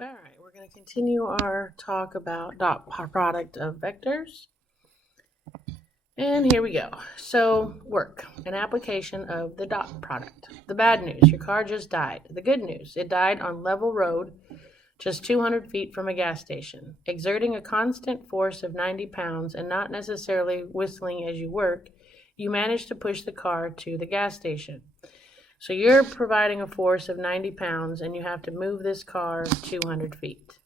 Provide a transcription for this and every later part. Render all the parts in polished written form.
All right, we're going to continue our talk about dot product of vectors. And here we go. So, work, an application of the dot product. The bad news, your car just died. The good news, it died on level road just 200 feet from a gas station. Exerting a constant force of 90 pounds and not necessarily whistling as you work, you manage to push the car to the gas station. So you're providing a force of 90 pounds and you have to move this car 200 feet.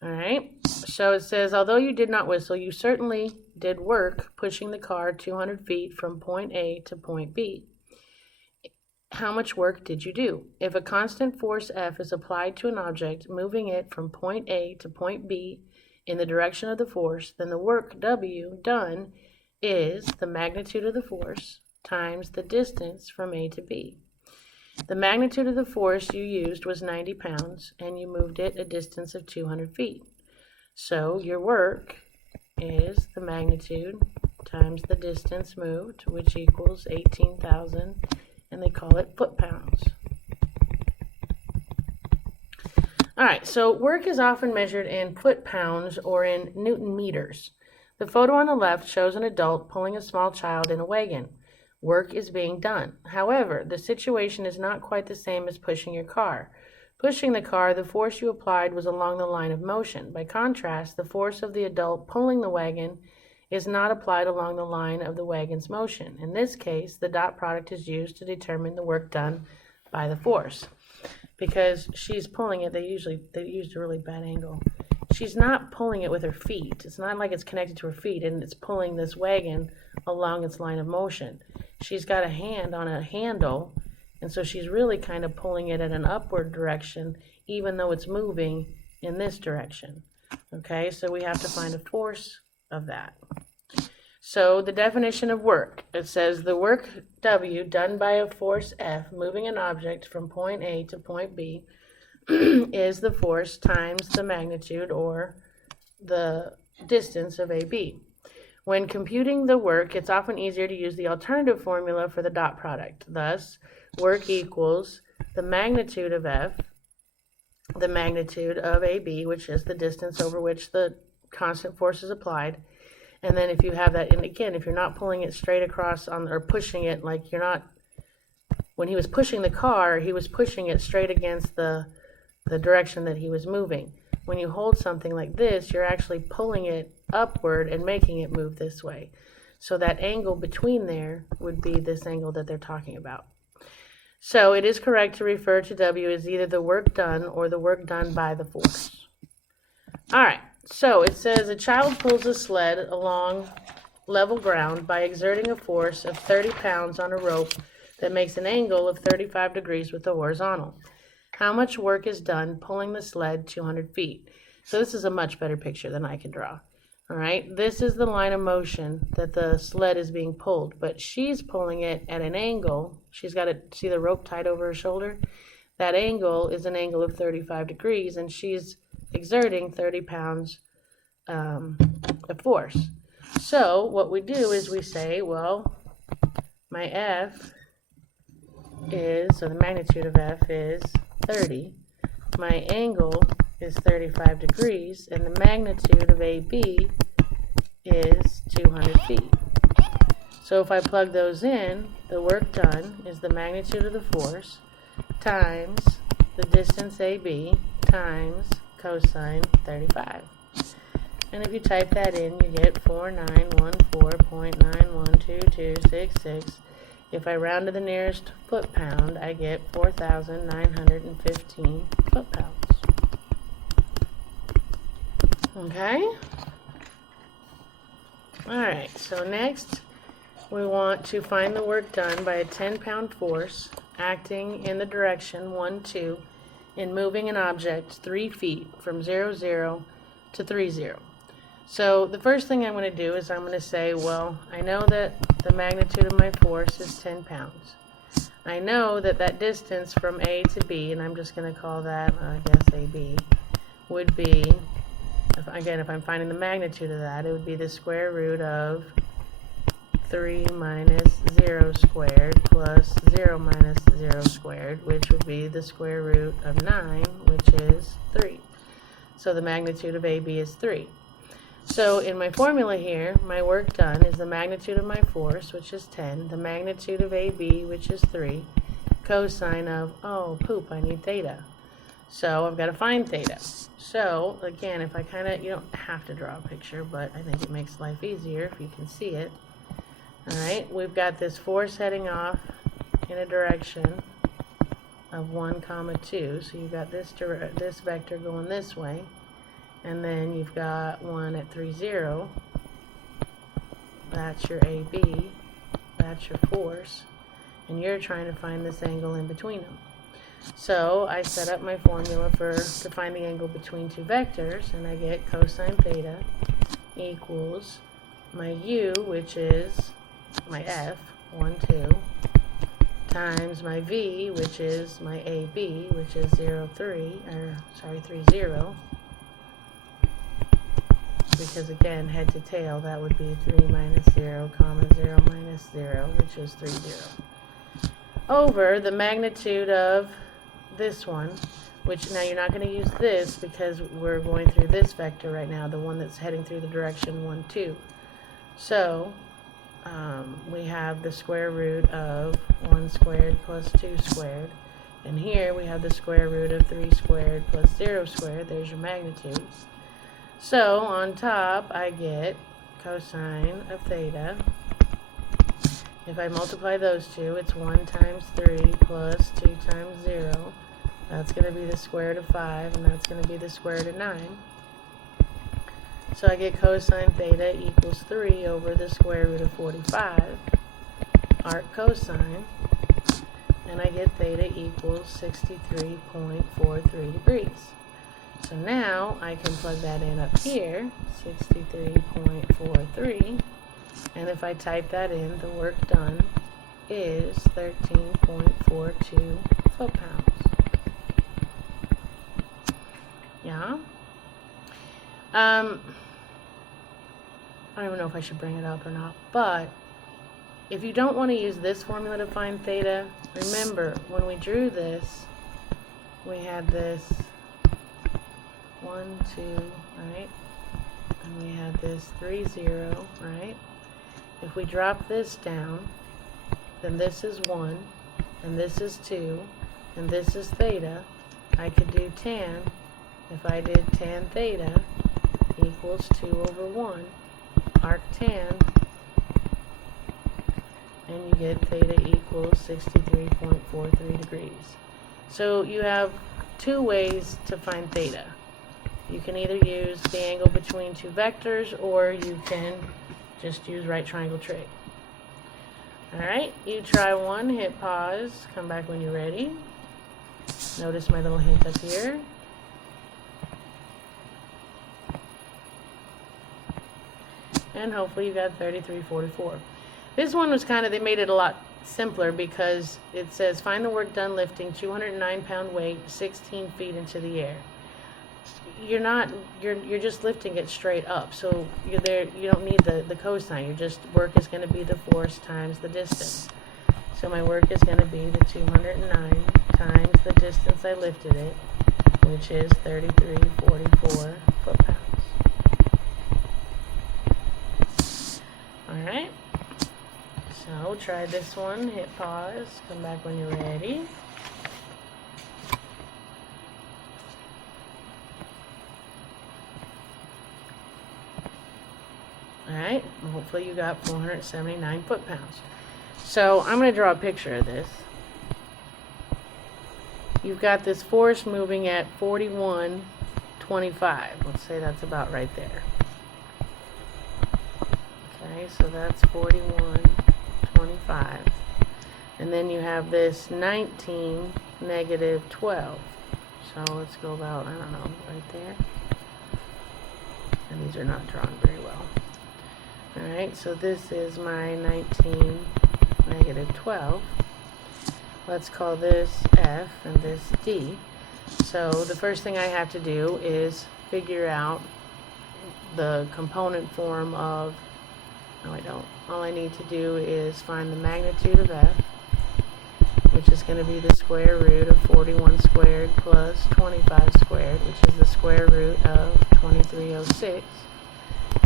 All right, so it says, although you did not whistle, you certainly did work pushing the car 200 feet from point A to point B. How much work did you do? If a constant force F is applied to an object, moving it from point A to point B in the direction of the force, then the work W done is the magnitude of the force times the distance from A to B. The magnitude of the force you used was 90 pounds, and you moved it a distance of 200 feet. So your work is the magnitude times the distance moved, which equals 18,000, and they call it foot-pounds. All right, so work is often measured in foot-pounds or in Newton meters. The photo on the left shows an adult pulling a small child in a wagon. Work is being done. However, the situation is not quite the same as pushing your car. Pushing the car, the force you applied was along the line of motion. By contrast, the force of the adult pulling the wagon is not applied along the line of the wagon's motion. In this case, the dot product is used to determine the work done by the force. Because she's pulling it, they used a really bad angle. She's not pulling it with her feet. It's not like it's connected to her feet and it's pulling this wagon along its line of motion. She's got a hand on a handle, and so she's really kind of pulling it in an upward direction, even though it's moving in this direction. Okay, so we have to find a force of that. So the definition of work, it says the work W done by a force F moving an object from point A to point B is the force times the magnitude or the distance of AB. When computing the work, it's often easier to use the alternative formula for the dot product. Thus, work equals the magnitude of F, the magnitude of AB, which is the distance over which the constant force is applied. And then if you have that, and again, if you're not pulling it straight across or pushing it, like you're not, when he was pushing the car, he was pushing it straight against the direction that he was moving. When you hold something like this, you're actually pulling it upward and making it move this way. So that angle between there would be this angle that they're talking about. So it is correct to refer to W as either the work done or the work done by the force. All right, so it says a child pulls a sled along level ground by exerting a force of 30 pounds on a rope that makes an angle of 35 degrees with the horizontal. How much work is done pulling the sled 200 feet? So this is a much better picture than I can draw. All right, this is the line of motion that the sled is being pulled, but she's pulling it at an angle. She's got to see the rope tied over her shoulder. That angle is an angle of 35 degrees, and she's exerting 30 pounds of force. So what we do is we say, well, my F is, so the magnitude of F is 30. My angle is 35 degrees, and the magnitude of AB is 200 feet. So if I plug those in, the work done is the magnitude of the force times the distance AB times cosine 35. And if you type that in, you get 4914.912266. If I round to the nearest foot-pound, I get 4,915 foot-pounds. Okay? Alright, so next we want to find the work done by a 10-pound force acting in the direction 1, 2 in moving an object 3 feet from 0, 0 to 3, 0. So the first thing I'm going to do is I'm going to say, well, I know that the magnitude of my force is 10 pounds. I know that that distance from A to B, and I'm just going to call that, I guess, AB, would be, if I'm finding the magnitude of that, it would be the square root of 3 minus 0 squared plus 0 minus 0 squared, which would be the square root of 9, which So the magnitude of AB is 3. So in my formula here, my work done is the magnitude of my force, which is 10, the magnitude of AB, which is 3, cosine of, oh, poop, I need theta. So I've got to find theta. So again, if I you don't have to draw a picture, but I think it makes life easier if you can see it. All right, we've got this force heading off in a direction of 1, 2. So you've got this vector going this way. And then you've got one at 3, 0. That's your AB. That's your force. And you're trying to find this angle in between them. So I set up my formula to find the angle between two vectors, and I get cosine theta equals my U, which is my F, 1, 2, times my V, which is my AB, which is 0, 3, 3, 0. Because again, head to tail, that would be 3 minus 0, 0 minus 0, which is 3, 0. Over the magnitude of this one, which now you're not going to use this because we're going through this vector right now, the one that's heading through the direction 1, 2. So we have the square root of 1 squared plus 2 squared. And here we have the square root of 3 squared plus 0 squared. There's your magnitudes. So on top, I get cosine of theta. If I multiply those two, it's 1 times 3 plus 2 times 0. That's going to be the square root of 5, and that's going to be the square root of 9. So I get cosine theta equals 3 over the square root of 45, arc cosine, and I get theta equals 63.43 degrees. So now I can plug that in up here, 63.43, and if I type that in, the work done is 13.42 foot-pounds. Yeah? I don't even know if I should bring it up or not, but if you don't want to use this formula to find theta, remember, when we drew this, we had this 1, 2, right? And we had this 3, 0, right? If we drop this down, then this is 1, and this is 2, and this is theta. I could do tan. If I did tan theta equals 2 over 1, arc tan, and you get theta equals 63.43 degrees. So you have two ways to find theta. You can either use the angle between two vectors, or you can just use right triangle trig. Alright, you try one, hit pause, come back when you're ready. Notice my little hint up here. And hopefully you got 33.44. This one was they made it a lot simpler because it says find the work done lifting 209-pound weight 16 feet into the air. You're just lifting it straight up, so you don't need the cosine. Work is going to be the force times the distance. So my work is going to be the 209 times the distance I lifted it, which is 33.44 foot-pounds. Alright, so try this one, hit pause, come back when you're ready. Alright, hopefully you got 479 foot-pounds. So I'm going to draw a picture of this. You've got this force moving at 41.25. Let's say that's about right there. Okay, so that's 41.25. And then you have this 19, negative 12. So let's go about, I don't know, right there. And these are not drawn very well. Alright, so this is my 19, negative 12. Let's call this F and this D. So the first thing I have to do is figure out the component form of, no I don't, all I need to do is find the magnitude of F, which is going to be the square root of 41 squared plus 25 squared, which is the square root of 2306.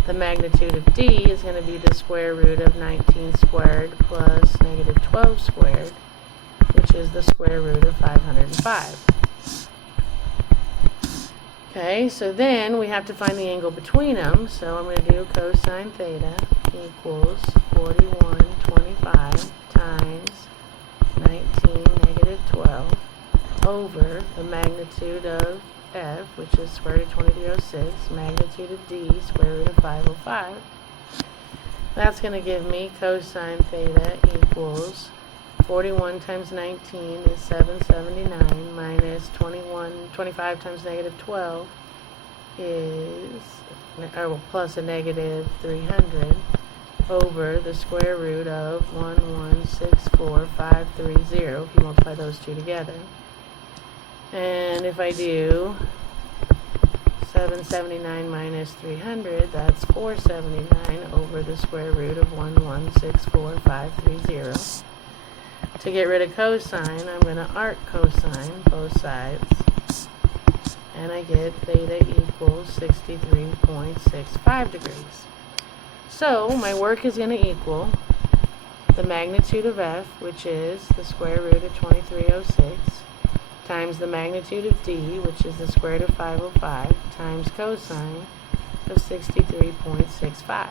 The magnitude of D is going to be the square root of 19 squared plus negative 12 squared, which is the square root of 505. Okay, so then we have to find the angle between them. So I'm going to do cosine theta equals 4125 times 19 negative 12 over the magnitude of F, which is square root of 2306, magnitude of D, square root of 505. That's going to give me cosine theta equals 41 times 19 is 779 minus 25 times negative 12 is, plus a negative 300 over the square root of 1164530 if you multiply those two together. And if I do 779 minus 300, that's 479 over the square root of 1164530. To get rid of cosine, I'm going to arc cosine both sides, and I get theta equals 63.65 degrees. So my work is going to equal the magnitude of F, which is the square root of 2306, times the magnitude of D, which is the square root of 505, times cosine of 63.65.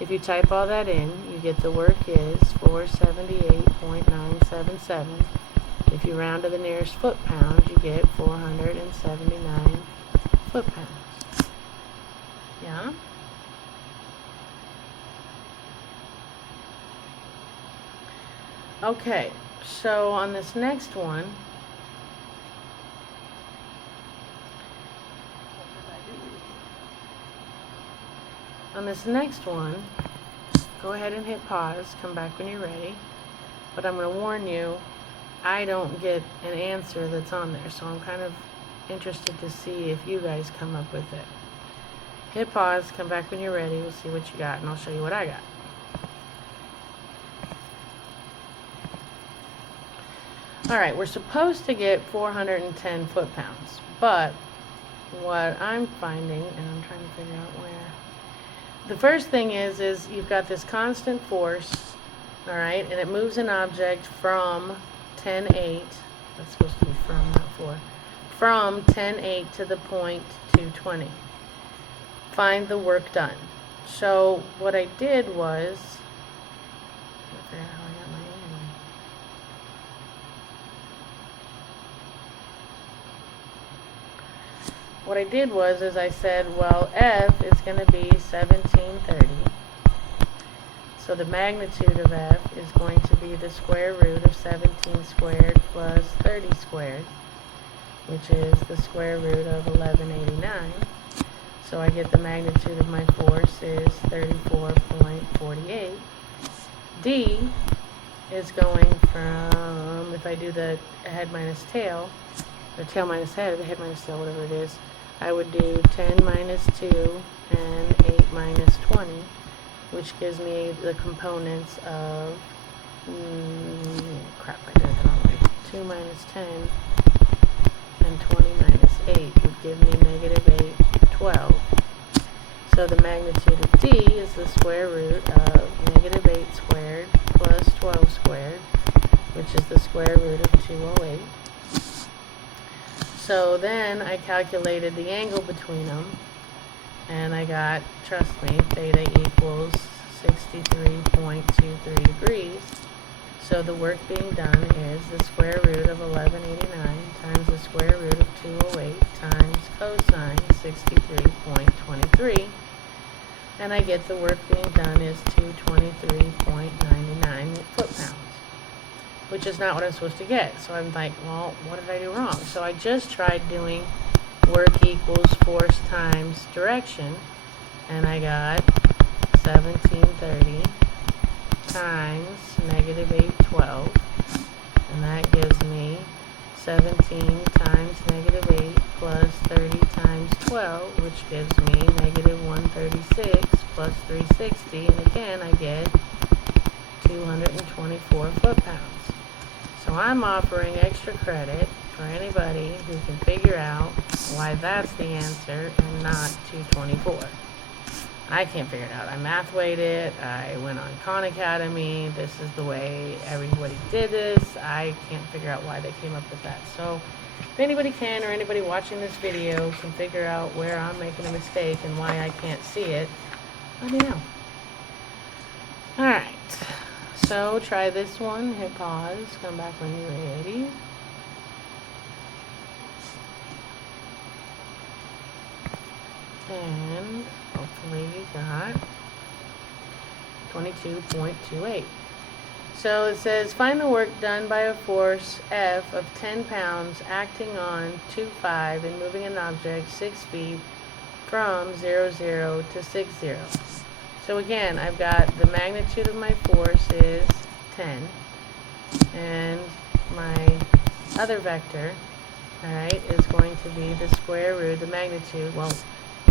If you type all that in, you get the work is 478.977. If you round to the nearest foot-pound, you get 479 foot-pounds. Yeah? Okay, so on this next one, go ahead and hit pause, come back when you're ready. But I'm going to warn you, I don't get an answer that's on there, so I'm kind of interested to see if you guys come up with it. Hit pause, come back when you're ready, we'll see what you got, and I'll show you what I got. Alright, we're supposed to get 410 foot-pounds, but what I'm finding, and I'm trying to figure out where, the first thing is you've got this constant force, alright, and it moves an object from 10.8, that's supposed to be from, not for, from 10.8 to the point 220. Find the work done. So what I did was, I forgot how I got my angle. What I did was I said, well, F is going to be 1730. So the magnitude of F is going to be the square root of 17 squared plus 30 squared, which is the square root of 1189. So I get the magnitude of my force is 34.48. D is going from, if I do the head minus tail, or tail minus head, head minus tail, whatever it is, I would do 10 minus 2 and 8 minus 20, which gives me the components of, crap, I did it the wrong way. 2 minus 10 and 20 minus 8 would give me negative 8, 12. So the magnitude of D is the square root of negative 8 squared plus 12 squared, which is the square root of 208. So then I calculated the angle between them, and I got, trust me, theta equals 63.23 degrees. So the work being done is the square root of 1189 times the square root of 208 times cosine 63.23, and I get the work being done is 223.99 foot-pounds, which is not what I'm supposed to get. So I'm like, well, what did I do wrong? So I just tried doing work equals force times direction, and I got 1730 times negative 812, and that gives me 17 times negative 8 plus 30 times 12, which gives me negative 136 plus 360, and again I get 224 foot-pounds. So I'm offering extra credit for anybody who can figure out why that's the answer and not 224. I can't figure it out. I math weighed it. I went on Khan Academy. This is the way everybody did this. I can't figure out why they came up with that. So if anybody can, or anybody watching this video can figure out where I'm making a mistake and why I can't see it, let me know. Alright, so try this one. Hit pause. Come back when you're ready. And hopefully you got 22.28. So it says, find the work done by a force F of 10 pounds acting on 2,5 and moving an object 6 feet from 0, 0 to 6, 0. So again, I've got the magnitude of my force is 10, and my other vector, alright, is going to be the square root, the magnitude, well,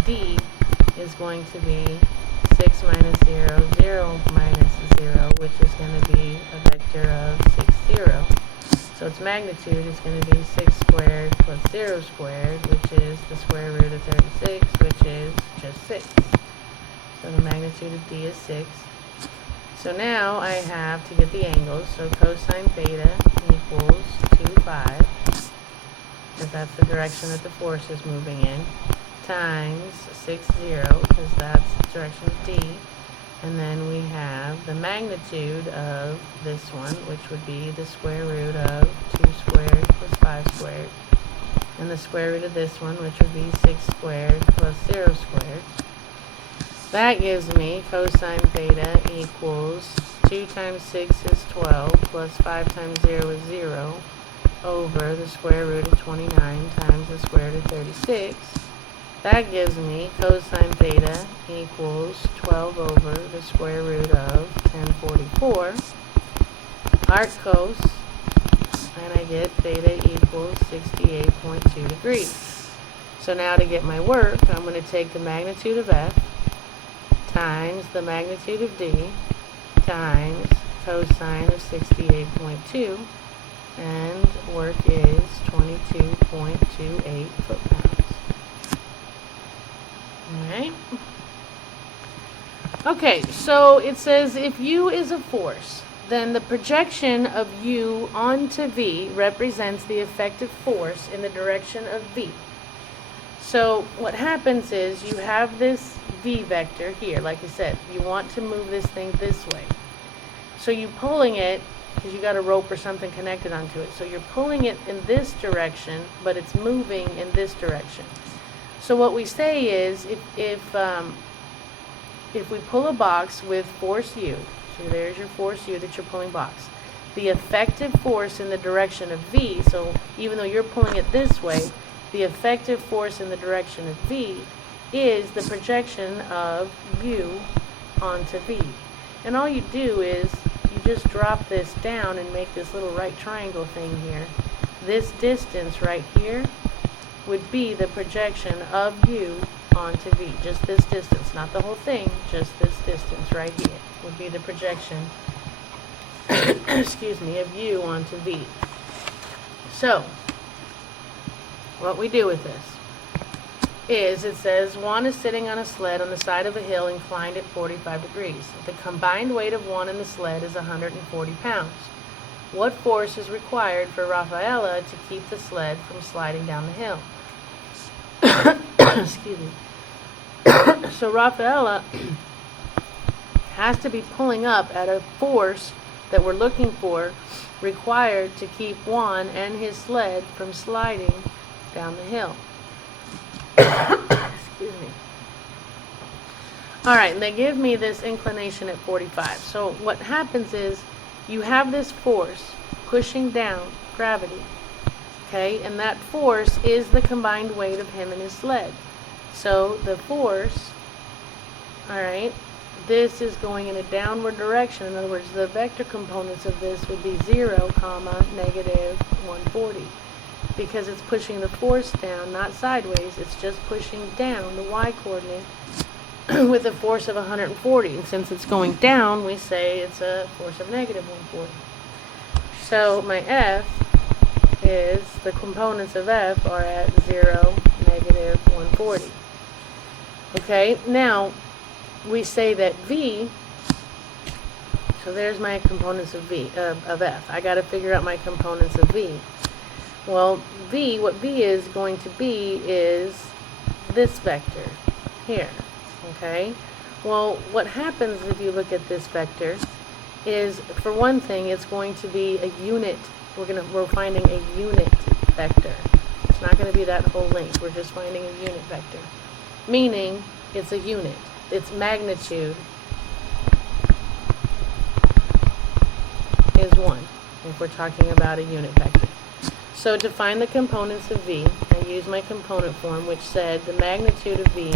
D is going to be 6 minus 0, 0 minus 0, which is going to be a vector of 6, 0. So its magnitude is going to be 6 squared plus 0 squared, which is the square root of 36, which is just 6. So the magnitude of D is 6. So now I have to get the angles. So cosine theta equals 2, 5, because that's the direction that the force is moving in, times 6, 0, because that's the direction of D. And then we have the magnitude of this one, which would be the square root of 2 squared plus 5 squared. And the square root of this one, which would be 6 squared plus 0 squared. That gives me cosine theta equals 2 times 6 is 12, plus 5 times 0 is 0, over the square root of 29 times the square root of 36. That gives me cosine theta equals 12 over the square root of 1044. Arc cos, and I get theta equals 68.2 degrees. So now to get my work, I'm going to take the magnitude of F times the magnitude of D times cosine of 68.2, and work is 22.28 foot-pounds. Alright. Okay, so it says if U is a force, then the projection of U onto V represents the effective force in the direction of V. So what happens is you have this V vector here, like I said, you want to move this thing this way. So you're pulling it, because you got a rope or something connected onto it, so you're pulling it in this direction, but it's moving in this direction. So what we say is, if we pull a box with force U, so there's your force U that you're pulling box, the effective force in the direction of V, so even though you're pulling it this way, the effective force in the direction of V is the projection of U onto V. And all you do is you just drop this down and make this little right triangle thing here. This distance right here would be the projection of U onto V. Just this distance, not the whole thing, just this distance right here would be the projection excuse me, of U onto V. So what we do with this is, it says Juan is sitting on a sled on the side of a hill inclined at 45 degrees. The combined weight of Juan and the sled is 140 pounds. What force is required for Rafaela to keep the sled from sliding down the hill? Excuse me. So Rafaela has to be pulling up at a force that we're looking for required to keep Juan and his sled from sliding down the hill. Excuse me. Alright, and they give me this inclination at 45. So what happens is you have this force pushing down, gravity, okay, and that force is the combined weight of him and his sled. So the force, alright, this is going in a downward direction. In other words, the vector components of this would be 0, negative 140. Because it's pushing the force down, not sideways, it's just pushing down the y-coordinate with a force of 140. And since it's going down, we say it's a force of negative 140. So my f is, the components of f are at 0, negative 140. Okay, now we say that v, so there's my components of of f. I got to figure out my components of v. Well, what v is going to be is this vector here. Okay, well, what happens if you look at this vector is, for one thing, it's going to be a unit. We're finding a unit vector. It's not going to be that whole length. We're just finding a unit vector, meaning it's a unit. Its magnitude is 1 if we're talking about a unit vector. So to find the components of v, I use my component form, which said the magnitude of v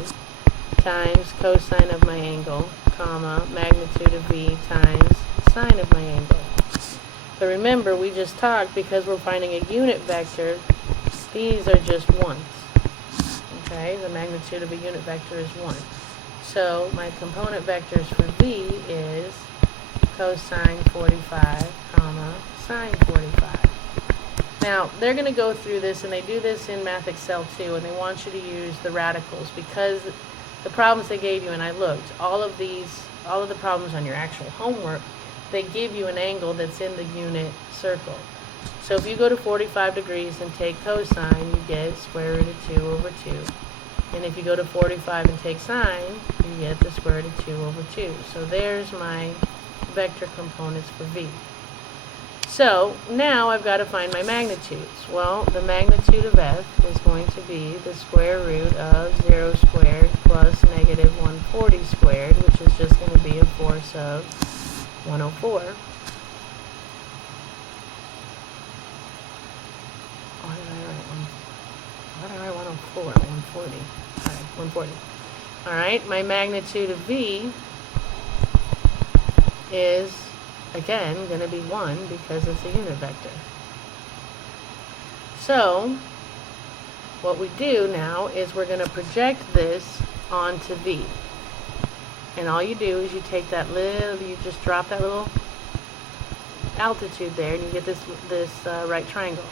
times cosine of my angle, comma, magnitude of v times sine of my angle. But remember, we just talked, because we're finding a unit vector, these are just ones. Okay, the magnitude of a unit vector is 1. So my component vectors for v is cosine 45, comma, sine 45. Now, they're going to go through this, and they do this in Math Excel too, and they want you to use the radicals, because the problems they gave you, and I looked, all of the problems on your actual homework, they give you an angle that's in the unit circle. So if you go to 45 degrees and take cosine, you get square root of 2 over 2. And if you go to 45 and take sine, you get the square root of 2 over 2. So there's my vector components for v. So now I've got to find my magnitudes. Well, the magnitude of f is going to be the square root of 0 squared plus negative 140 squared, which is just going to be a force of 104. Why did I write 104? 140. Alright, 140. Alright, my magnitude of v is, again, going to be 1 because it's a unit vector. So, what we do now is we're going to project this onto v. And all you do is you take that you just drop that little altitude there, and you get this right triangle.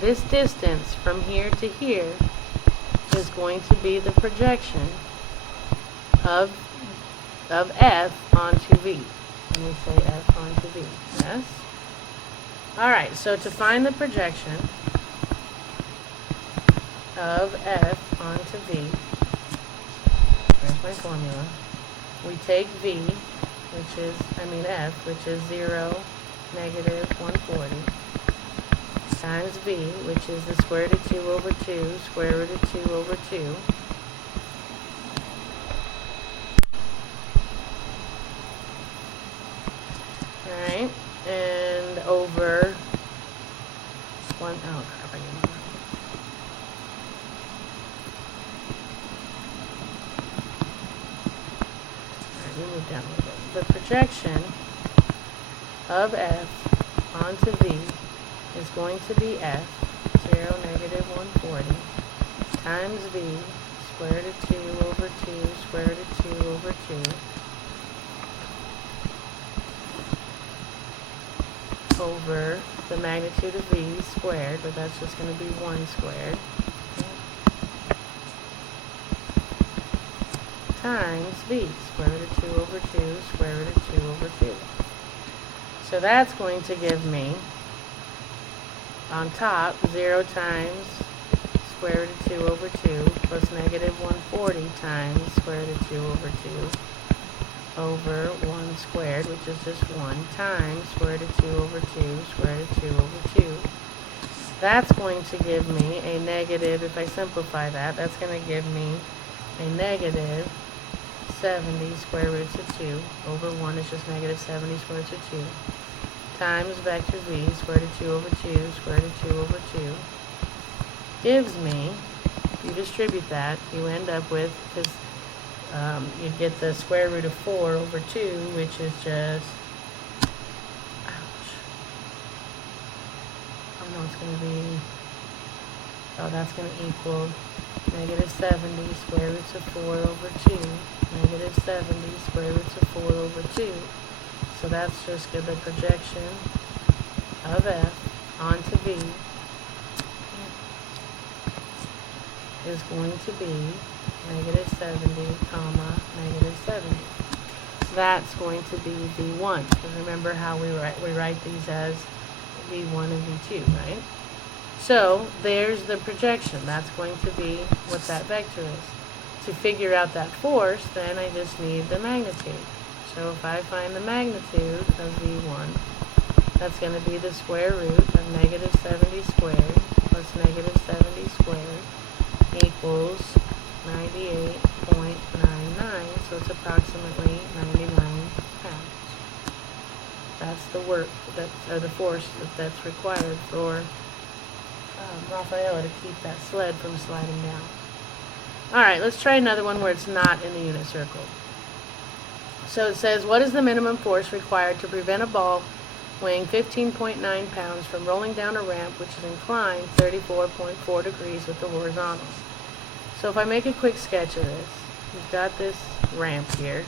This distance from here to here is going to be the projection of f onto v. Let me say f onto v. Yes? Alright, so to find the projection of f onto v, there's my formula. We take v, f, which is 0, negative 140, times v, which is the square root of 2 over 2, square root of 2 over 2. Alright, and over 1, oh crap, I didn't know. Move down a little bit. The projection of f onto v is going to be f, 0, negative 140, times v, square root of 2 over 2, square root of 2 over 2, over the magnitude of v squared, but that's just going to be 1 squared, times v, square root of 2 over 2, square root of 2 over 2. So that's going to give me, on top, 0 times square root of 2 over 2 plus negative 140 times square root of 2 over 2 over 1 squared, which is just 1, times square root of 2 over 2, square root of 2 over 2. That's going to give me a negative, if I simplify that, that's going to give me a negative 70 square roots of 2 over 1 is just negative 70 square roots of 2 times vector v square root of 2 over 2 square root of 2 over 2 gives me, if you distribute that, you end up with, because you get the square root of 4 over 2, which is just, ouch, oh no, it's going to be, oh, that's going to equal negative 70 square roots of 4 over 2, negative 70 square roots of 4 over 2. So that's just the projection of F onto V is going to be negative 70, comma, negative 70. That's going to be V1. Because remember how we write these as V1 and V2, right? So there's the projection. That's going to be what that vector is. To figure out that force, then I just need the magnitude. So if I find the magnitude of V1, that's going to be the square root of negative 70 squared plus negative 70 squared equals 98.99, so it's approximately 99 pounds. That's the work, or the force that's required for Rafaela to keep that sled from sliding down. Alright, let's try another one where it's not in the unit circle. So it says, what is the minimum force required to prevent a ball weighing 15.9 pounds from rolling down a ramp which is inclined 34.4 degrees with the horizontal? So if I make a quick sketch of this, you've got this ramp here,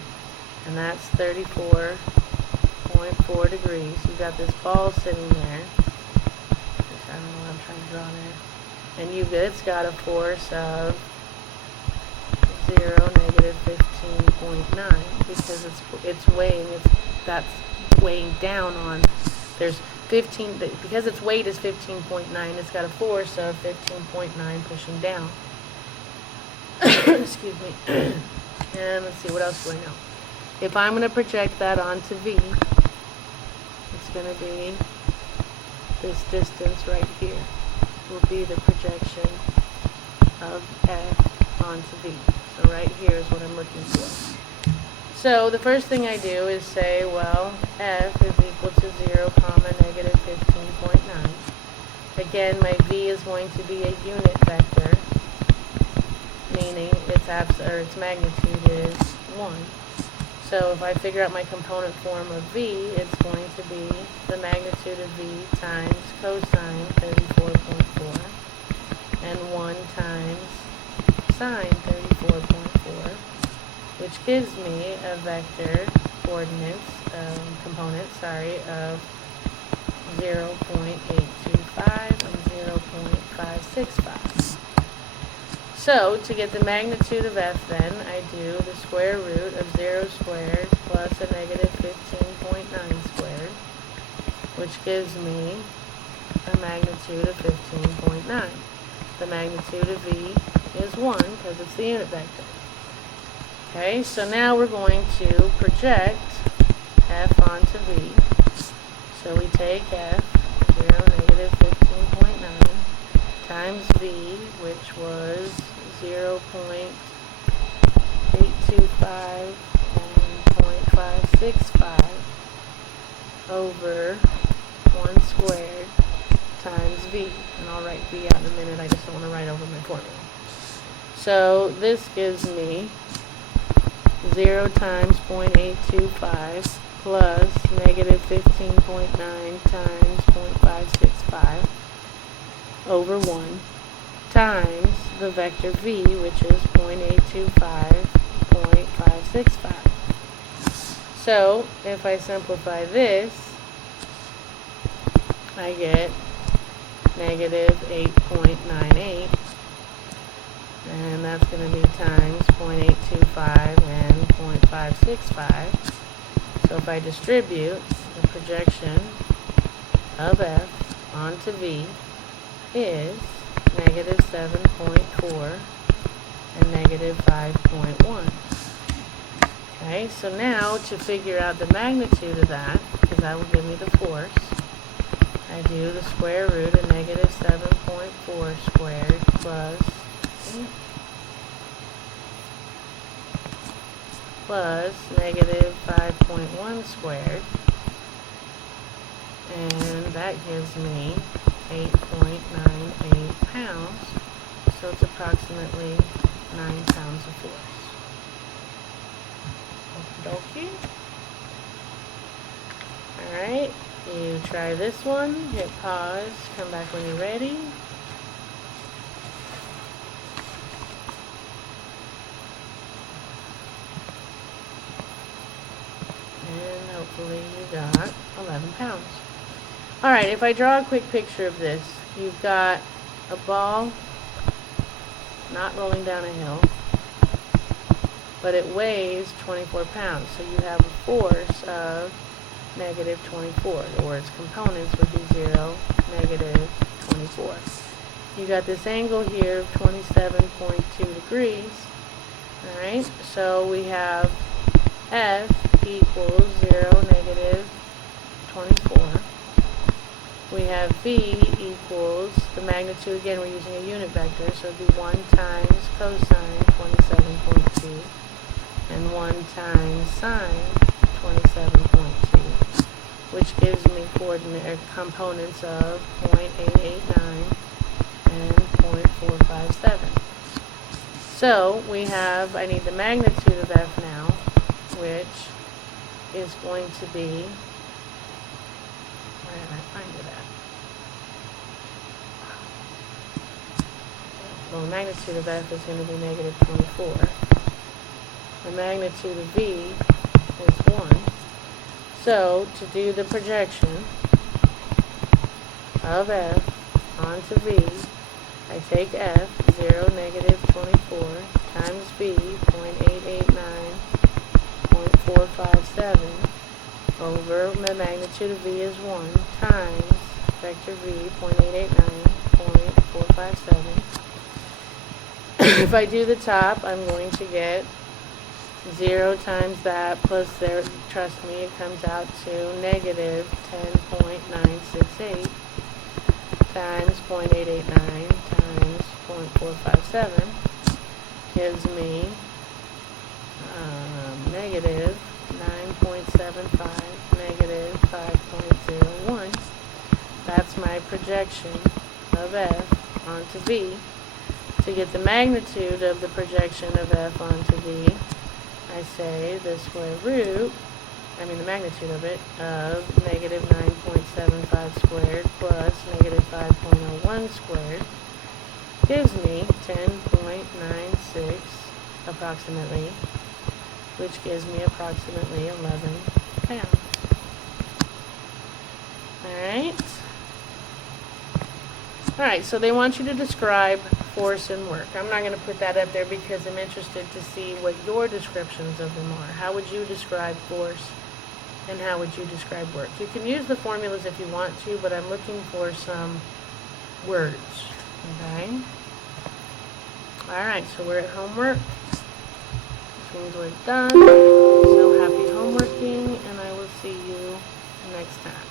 and that's 34.4 degrees. You've got this ball sitting there, which I don't know what I'm trying to draw there, and it's got a force of 0, negative 15.9, because that's weighing down on, there's 15, because its weight is 15.9, it's got a force of 15.9 pushing down. Excuse me. And let's see, what else do I know? If I'm going to project that onto V, it's going to be this distance right here will be the projection of F onto V. So right here is what I'm looking for. So the first thing I do is say, well, F is equal to 0, comma, negative 15.9. Again, my V is going to be a unit vector, meaning its magnitude is 1. So if I figure out my component form of V, it's going to be the magnitude of V times cosine 34.4 and 1 times sine 34.4, which gives me a vector component of 0.825 and 0.565. So, to get the magnitude of F then, I do the square root of 0 squared plus a negative 15.9 squared, which gives me a magnitude of 15.9. The magnitude of V is 1 because it's the unit vector. Okay, so now we're going to project F onto V. So we take F, 0, negative 15.9, times V, which was 0.825 and 0.565 over 1 squared times V. And I'll write V out in a minute, I just don't want to write over my formula. So this gives me 0 times 0.825 plus negative 15.9 times 0.565 over 1 times the vector V, which is 0.825, 0.565. So if I simplify this, I get negative 8.98, and that's going to be times 0.825 and 0.565. So if I distribute, the projection of F onto V is negative 7.4 and negative 5.1. Okay, so now to figure out the magnitude of that, because that will give me the force, I do the square root of negative 7.4 squared plus negative 5.1 squared, and that gives me 8.98 pounds, so it's approximately 9 pounds of force. Okie dokie. Alright, you try this one, hit pause, come back when you're ready. And hopefully you got 11 pounds. Alright, if I draw a quick picture of this, you've got a ball not rolling down a hill, but it weighs 24 pounds. So you have a force of negative 24, or its components would be 0, negative 24. You got this angle here of 27.2 degrees. Alright, so we have F equals 0, negative 24. We have V equals, the magnitude, again we're using a unit vector, so it would be 1 times cosine 27.2 and 1 times sine 27.2, which gives me coordinate components of 0.889 and 0.457. So we have, I need the magnitude of F now, which is going to be, where did I find it at? Well, the magnitude of F is going to be negative 24. The magnitude of V is 1. So, to do the projection of F onto V, I take F, 0, negative 24, times V, 0.889, 0.457, over the magnitude of V is 1, times vector V, 0.889, 0.457. If I do the top, I'm going to get 0 times that plus there, trust me, it comes out to negative 10.968 times 0.889 times 0.457 gives me negative 9.75, negative 5.01. That's my projection of F onto V. To get the magnitude of the projection of F onto V, I say the the magnitude of it, of negative 9.75 squared plus negative 5.01 squared gives me 10.96 approximately, which gives me approximately 11 pounds. Alright, so they want you to describe force and work. I'm not going to put that up there because I'm interested to see what your descriptions of them are. How would you describe force and how would you describe work? You can use the formulas if you want to, but I'm looking for some words. Okay? Alright, so we're at homework. Which means we're done. So happy homeworking, and I will see you next time.